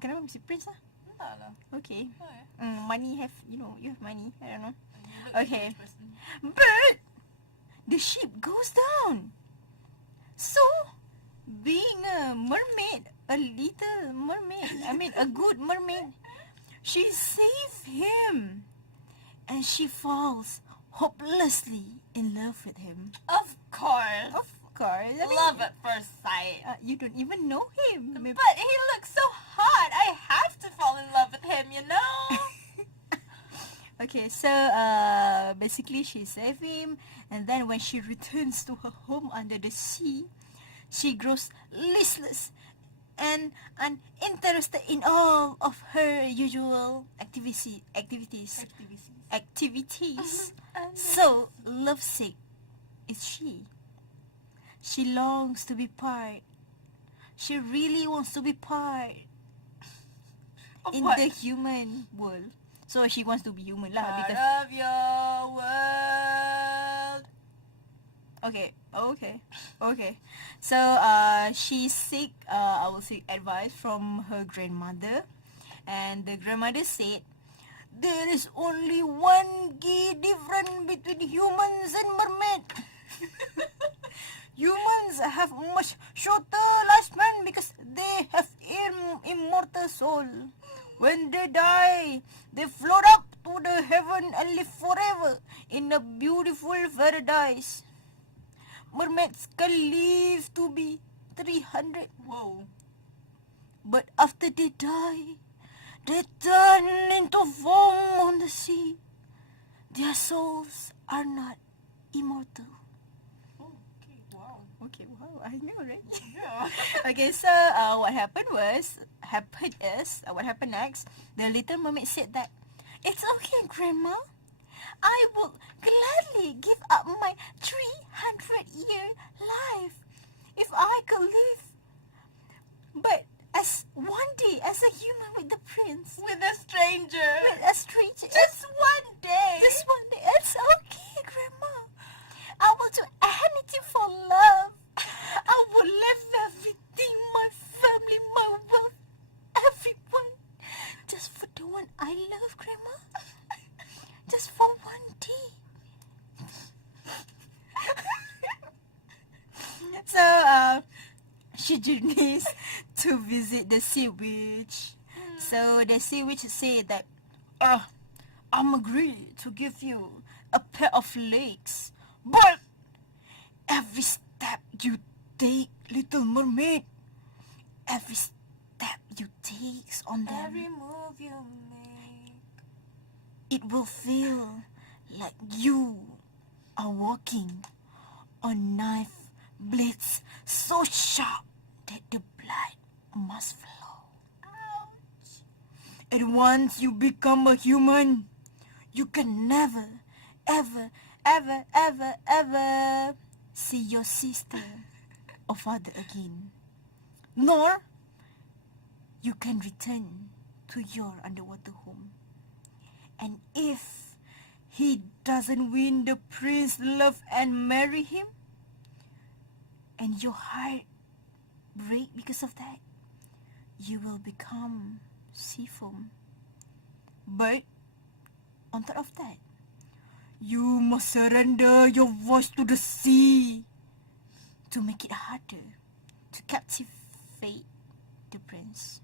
Kenapa mesti prince lah? Entahlah. Okay. Oh, Money have, you have money. I don't know. You look like Okay. a rich person. But the ship goes down. So, being a mermaid, a little mermaid, a good mermaid, she saves him. And she falls hopelessly in love with him. Of course. Of course. Love at first sight. You don't even know him. But he looks so hot. I have to fall in love with him, you know? Okay, so basically she saved him, and then when she returns to her home under the sea, she grows listless and uninterested in all of her usual activities. So lovesick is she. She longs to be part. She really wants to be part Of in what? the human world. So she wants to be human lah. Part Because of your world. Okay. So she seek I will seek advice from her grandmother, and the grandmother said, there is only one key difference between humans and mermaid. Humans have much shorter lifespan because they have immortal soul. When they die, they float up to the heaven and live forever in a beautiful paradise. Mermaids can live to be 300. Whoa. But after they die, they turn into foam on the sea. Their souls are not immortal. Oh, okay, wow. Okay, wow, I know, right? Yeah. Okay, so what happened next, the Little Mermaid said that, it's okay, Grandma. I will gladly give up my 300-year life if I could live. But as one day, as a human with the prince, With a stranger. with a stranger, Just one day. just one day, it's okay, Grandma. I will do anything for love. I will leave everything, my family, my wealth, everyone, just for the one I love, Grandma. Just for one day. So, she journeys to visit the sea witch. So the sea witch said that, I'm agreed to give you a pair of legs, but every step you take, Little Mermaid, every step you take on them, Every move you make. it will feel like you are walking on knife blades so sharp that the blood must flow. Ouch. And once you become a human, you can never, ever, ever, ever, ever see your sister or father again. Nor you can return to your underwater home. And if he doesn't win the prince's love and marry him, and your heart break because of that, you will become sea foam. But on top of that, you must surrender your voice to the sea to make it harder to captivate the prince.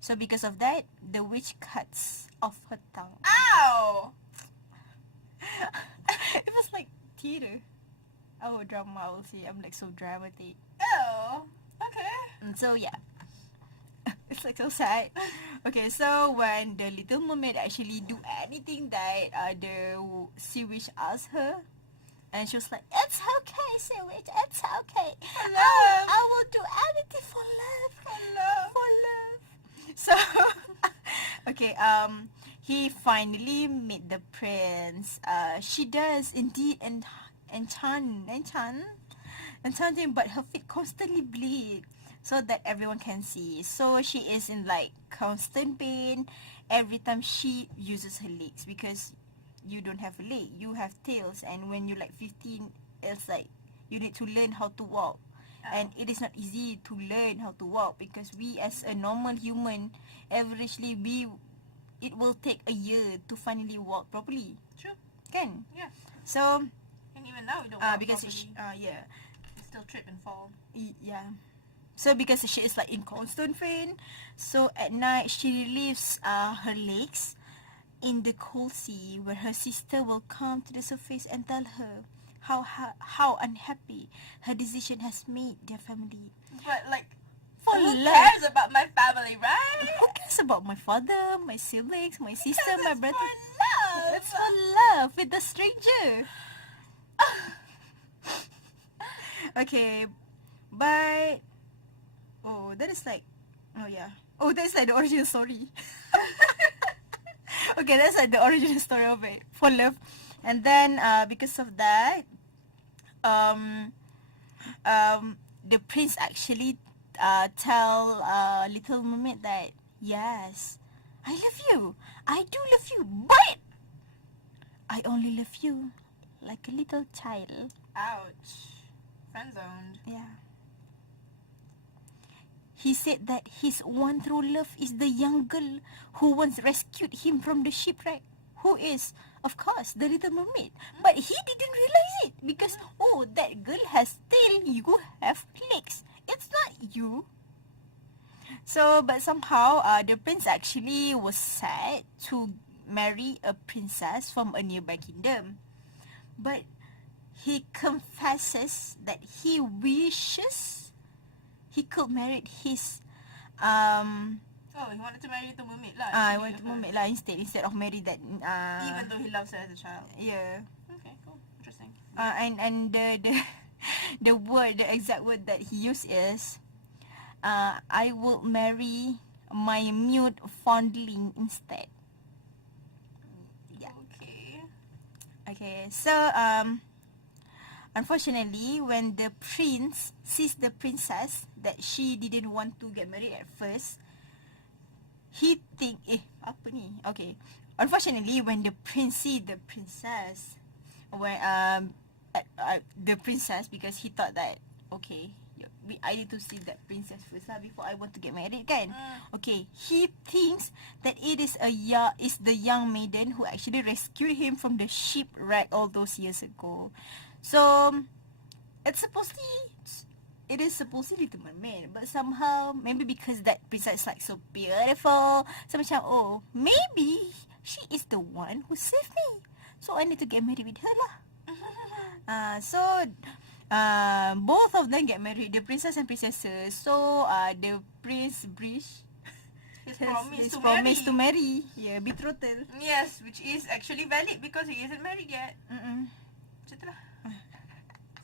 So because of that, the witch cuts off her tongue. Ow! It was like theater. Oh, drama, I will say. I'm like so dramatic. Oh, okay. So yeah. It's like so sad. Okay, so when the Little Mermaid actually do anything that the sea witch asked her, and she was like, "It's okay, sea witch. It's okay. For love. I will do anything for love. For love. For love." So, okay. He finally meet the prince. She does indeed enchant him, but her feet constantly bleed, so that everyone can see. So she is in like constant pain every time she uses her legs, because you don't have a leg, you have tails, and when you're like 15, it's like you need to learn how to walk. And it is not easy to learn how to walk, because we as a normal human, averagely it will take a year to finally walk properly. True. Kan? Yeah. So And even now we don't walk because properly. yeah. We still trip and fall. Yeah. So because she is like in constant pain, so at night she relieves her legs in the cold sea, where her sister will come to the surface and tell her how unhappy her decision has made their family. But like, For who love. cares about my family, right? Who cares about my father, my siblings, my sister, my It's brother? for love. It's for love with a stranger. Okay, but that is like, that's like the original story. Okay, that's like the original story of it, for love. And then because of that, the prince actually tell Little Mermaid that, yes, I love you, I do love you, but I only love you like a little child. Ouch. Friend zoned. Yeah. He said that his one true love is the young girl who once rescued him from the shipwreck, who is, of course, the Little Mermaid. But he didn't realize it, because, that girl has tail, you have legs. It's not you. So, but somehow, the prince actually was sad to marry a princess from a nearby kingdom. But he confesses that he wishes he could marry his He wanted to marry the mermaid lah. I want to mermaid lah instead of marry that Even though he loves her as a child. yeah. Okay, cool. Interesting. And the exact word that he used is I will marry my mute fondling instead. Yeah. Okay, so unfortunately, when the prince sees the princess that she didn't want to get married at first, he think apa ni? Okay. Unfortunately, when the prince see the princess, the princess, because he thought that, okay, I need to see that princess first lah before I want to get married, kan? Okay, he thinks that it is the young maiden who actually rescued him from the shipwreck all those years ago. So it is supposedly the mermaid, but somehow maybe because that princess is like so beautiful, so macam, maybe she is the one who saved me, so I need to get married with her lah. So both of them get married, the princess and princesses. So the prince breach His promise to marry. Yeah, betrothal. Yes, which is actually valid because he isn't married yet. Macam tu lah.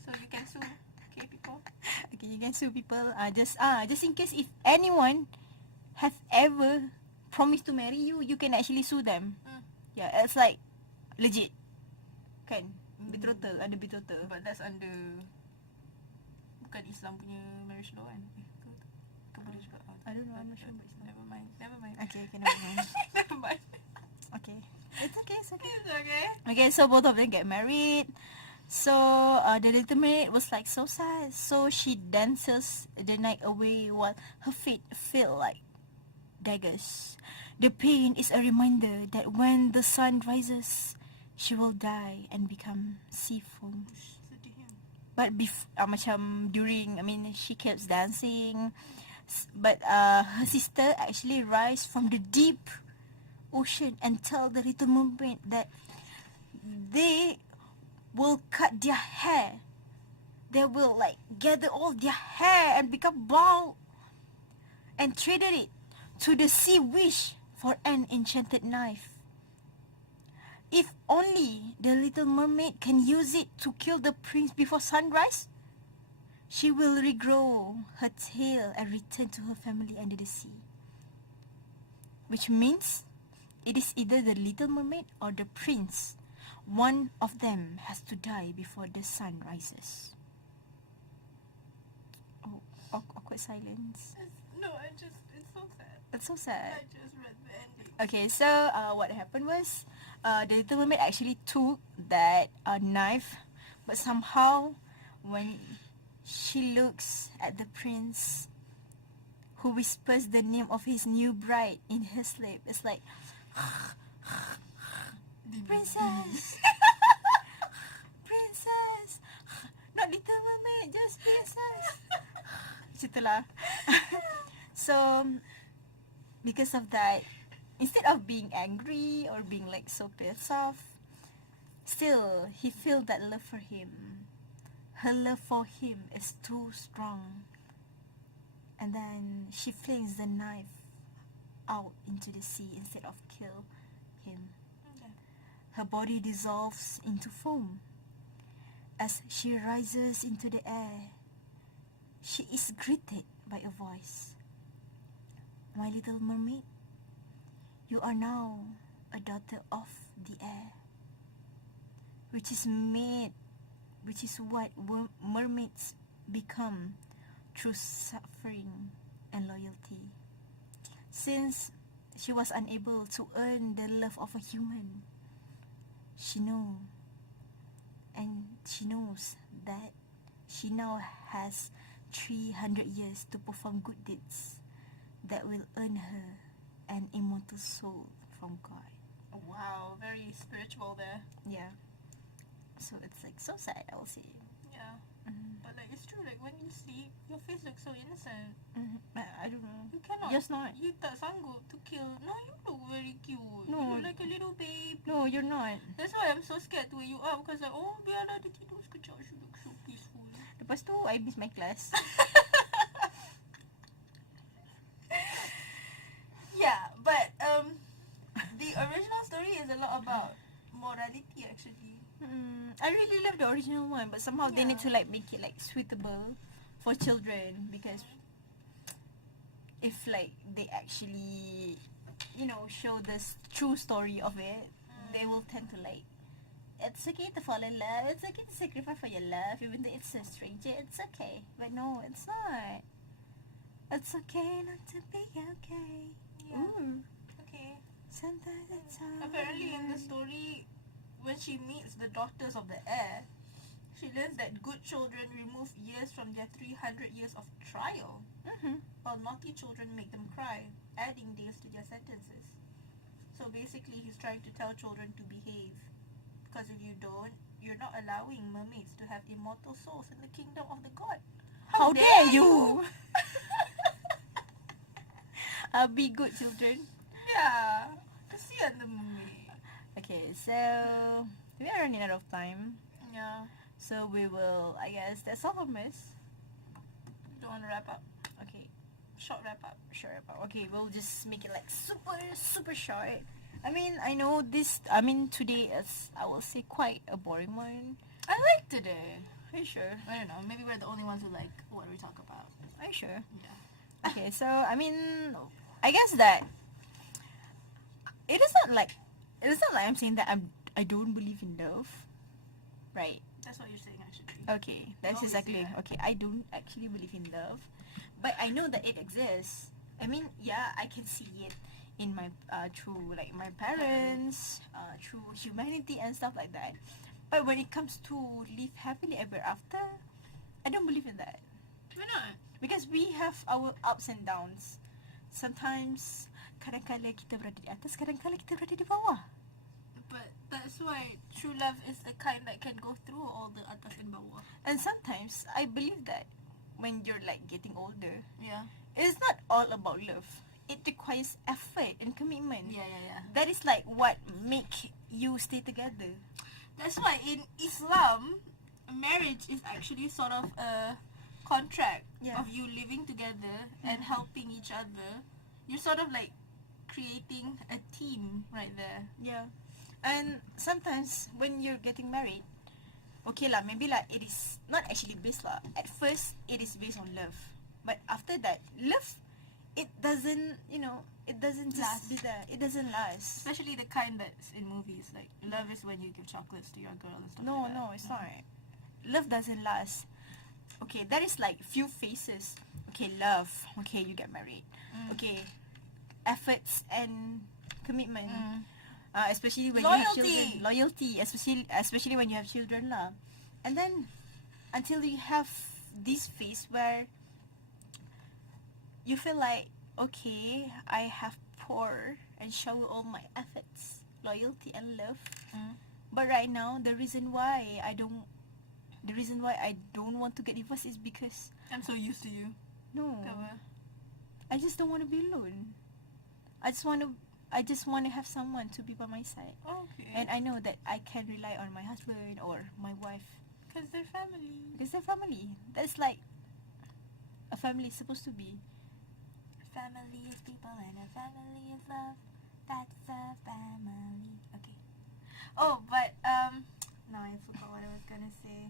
So you can sue. Okay, people. Okay, you can sue people. Just in case if anyone have ever promised to marry you, you can actually sue them. Yeah, it's like legit. Kan? Betrothal, ada betrothal. But that's under bukan Islam punya marriage law kan? Ke boleh juga? I don't know, I'm not sure about Islam. Never mind. Okay, never mind. Never mind. Okay. It's okay. It's okay. Okay, so both of them get married. So the little maid was like so sad. So she dances the night away while her feet feel like daggers. The pain is a reminder that when the sun rises, she will die and become sea foam. But she keeps dancing. But her sister actually rise from the deep ocean and tell the little mermaid that they will cut their hair. They will like gather all their hair and become bald and traded it to the sea wish for an enchanted knife. If only the little mermaid can use it to kill the prince before sunrise, she will regrow her tail and return to her family under the sea. Which means it is either the little mermaid or the prince. One of them has to die before the sun rises. Oh, awkward silence. It's so sad. It's so sad. I just read the ending. Okay, so what happened was the little mermaid actually took that knife, but somehow when she looks at the prince who whispers the name of his new bride in her sleep, it's like, princess, princess, not little mermaid, just princess. Macam So, because of that, instead of being angry or being like so pissed off, still he feels that love for him. Her love for him is too strong. And then she flings the knife out into the sea instead of kill him. Okay. Her body dissolves into foam. As she rises into the air, she is greeted by a voice. My little mermaid, you are now a daughter of the air, which is what mermaids become through suffering and loyalty. Since she was unable to earn the love of a human, she knows that she now has 300 years to perform good deeds that will earn her an immortal soul from God. Wow, very spiritual there. Yeah. So it's like so sad, I will say. Yeah. Mm-hmm. But like it's true, like when you sleep, your face looks so innocent. Mm-hmm. I don't know. You cannot. Just not. You tak sanggup to kill. No, you look very cute. No. You look like a little baby. No, you're not. That's why I'm so scared to wake you up because like, oh, biarlah dia tidur sekejap. She looks so peaceful. Lepas tu, I miss my class. Yeah, but the original story is a lot about morality actually. I really love the original one, but somehow they need to Yeah. like make it like suitable for children, because if like they actually, show the true story of it, they will tend to like, it's okay to fall in love, it's okay to sacrifice for your love, even though it's a stranger, it's okay. But no, it's not. It's okay not to be okay. Yeah. Ooh. Okay. Sometimes it's hard. Apparently in the story, when she meets the daughters of the air, she learns that good children remove years from their 300 years of trial, while naughty children make them cry, adding days to their sentences. So basically he's trying to tell children to behave, because if you don't, you're not allowing mermaids to have immortal souls in the kingdom of the god. How dare you? Be good children. Yeah, kesian the mermaid. Okay, so we are running out of time. Yeah. So we will, I guess, that's all from us. Don't want to wrap up? Okay, Short wrap up. sure. Okay, we'll just make it like super short. I know today is, I will say, quite a boring one. I liked today. Are you sure? I don't know, maybe we're the only ones who like what we talk about. Are you sure? Yeah. Okay, so, I guess that it's not like I'm saying that I don't believe in love, right? That's what you're saying actually. Okay, that's Always exactly say that. okay. I don't actually believe in love, but I know that it exists. I can see it in my through like my parents, through humanity and stuff like that. But when it comes to live happily ever after, I don't believe in that, Why not? because we have our ups and downs. Sometimes kadang-kala kita berada di atas, kadang-kala kita berada di bawah. But that's why true love is the kind that can go through all the atas and bawah. And sometimes I believe that when you're like getting older, Yeah. it's not all about love. It requires effort and commitment. Yeah. That is like what make you stay together. That's why in Islam, marriage is actually sort of a contract Yeah. of you living together and helping each other. You're sort of like creating a team right there. Yeah. And sometimes when you're getting married, okay lah, maybe like it is not actually based lah. At first, it is based on love. But after that, love, it doesn't, it doesn't just Last. be there. It doesn't last. Especially the kind that's in movies. Like, love is when you give chocolates to your girl and stuff No, like that. no, it's not. Love doesn't last. Okay, there is like few phases. Okay, love. Okay, you get married. Okay, efforts and commitment. Especially when you have Loyalty. children. Loyalty. Especially when you have children lah. And then, until you have this phase where you feel like, okay, I have poured and showered all my efforts, loyalty and love. But right now, the reason why I don't want to get divorced is because I'm so used to you. no, Cover. I just don't want to be alone. I just want to have someone to be by my side. Okay. And I know that I can rely on my husband or my wife Because they're family. because they're family. That's like a family is supposed to be. Family is people and a family is love. That's a family. Okay. Oh, but now I forgot what I was gonna say.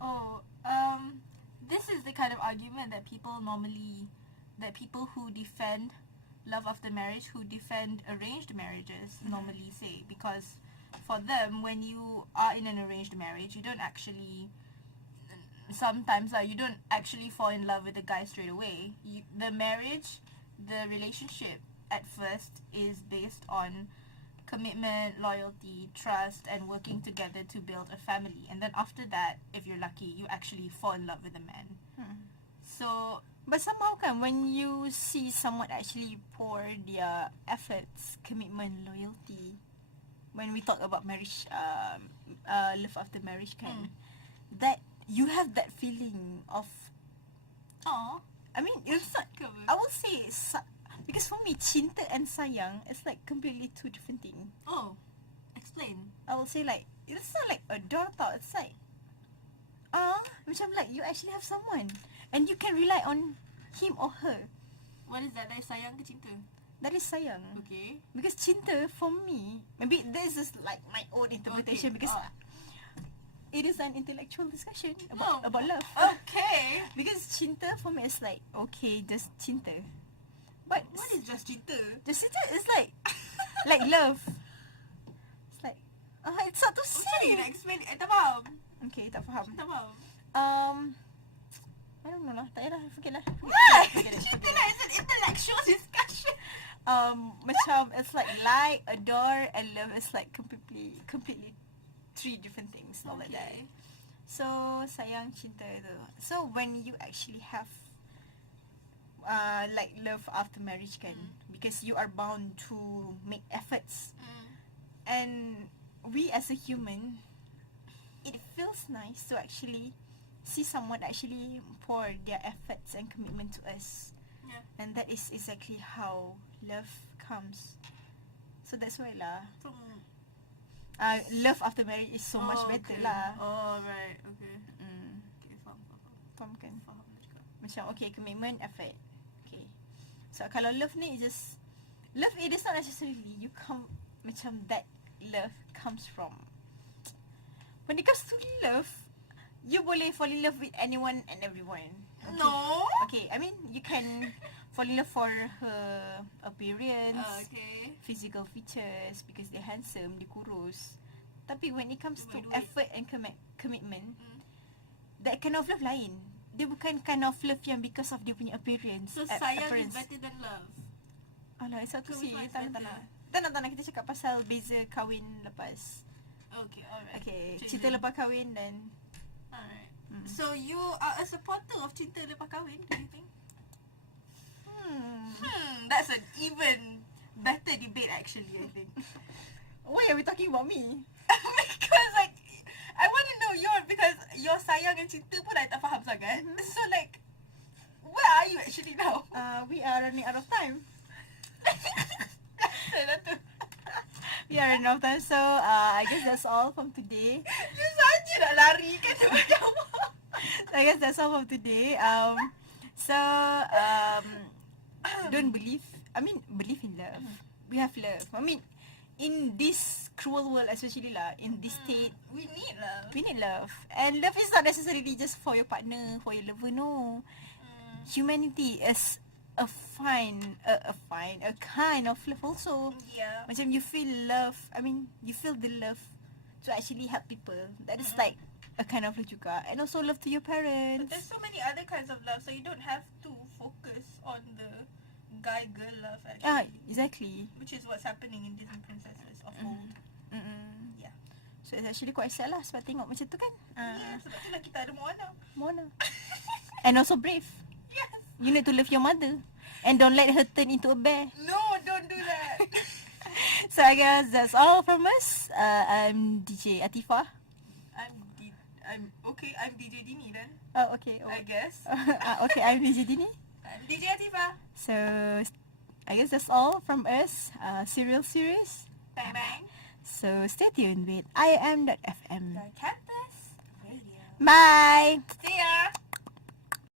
Oh, this is the kind of argument that people who defend love after marriage, who defend arranged marriages normally say, because for them, when you are in an arranged marriage, you don't actually fall in love with the guy straight away. The relationship at first is based on commitment, loyalty, trust, and working together to build a family. And then after that, if you're lucky, you actually fall in love with a man. So, But somehow kan, when you see someone actually pour their efforts, commitment, loyalty, when we talk about marriage, love after marriage kan, that you have that feeling of, aw, I mean, it's not, I will say, because for me, cinta and sayang is like completely two different things. oh, explain. I will say like, it's not like adore tau, it's like, macam like you actually have someone and you can rely on him or her. What is that? Dari sayang ke cinta? That is sayang. Okay. Because cinta for me, maybe this is like my own interpretation because it is an intellectual discussion about love. Okay. Because cinta for me is like, okay, just cinta. But What is just cinta? just cinta is like like love. It's like it's hard to Macam mana you nak say. explain? Tak faham. Okay, tak faham. Tak faham. I don't know lah. Tak payah lah. Forget lah. Cinta lah is an intellectual discussion. Macam it's like adore, and love is like completely three different things. All like that. So sayang, cinta tu. So when you actually have like love after marriage kan, because you are bound to make efforts, and we as a human, it feels nice to actually see someone actually pour their efforts and commitment to us. Yeah. And that is exactly how love comes. So that's why lah. So, Love after marriage is so much better okay. lah. Oh, right. Okay. Okay, faham. Faham kan? Faham nak cakap. Macam okay, commitment, effort. Okay. So kalau love ni is just, love it is not necessarily you come, macam that love comes from, when it comes to love, you boleh fall in love with anyone and everyone. Okay. No. Okay, I mean you can fall in love for her appearance, Okay. physical features because they're handsome, dia kurus. Tapi when it comes to Duit. effort and commitment, that kind of love lain. Dia bukan kind of love yang because of dia punya appearance. So sayang is appearance. better than love. Alah, it's up to So see. which one is Tak better? nak. Tak nak kita cakap pasal beza kahwin lepas. Okay, alright. Okay, Change cerita it. lepas kahwin dan Alright. So you are a supporter of cinta lepas kahwin, do you think? That's an even better debate actually, I think. why are we talking about me? Because like I want to know because your sayang and cinta pun I tak faham sangat. So like where are you actually now? We are running out of time. Dah tu. We are running out of time, so I guess that's all from today. You saja nak lari kan macam. I guess that's all for today. So don't believe. I mean, believe in love. We have love. I mean, in this cruel world, especially lah, in this state, We need love. we need love. And love is not necessarily just for your partner, for your lover. No, humanity is a kind of love also. Yeah. Macam you feel love. I mean, you feel the love to actually help people. That is like a kind of love juga. And also love to your But parents. there's so many other kinds of love, so you don't have to focus on the guy-girl love actually. Exactly. Which is what's happening in Disney princesses of old. Yeah. So it's actually quite sad lah sebab tengok macam tu kan. Yeah, sebab tu lah kita ada Moana. Mona. And also brave. Yes. You need to love your mother. And don't let her turn into a bear. No, don't do that. So I guess that's all from us. I'm DJ Atifa. I'm okay. I'm DJ Dini then. Oh, okay. I guess. Okay, I'm DJ Dini. I'm DJ Atifa. So I guess that's all from us. Serial series. Bang bang. So stay tuned with IAM.FM. The campus radio. Bye. See ya.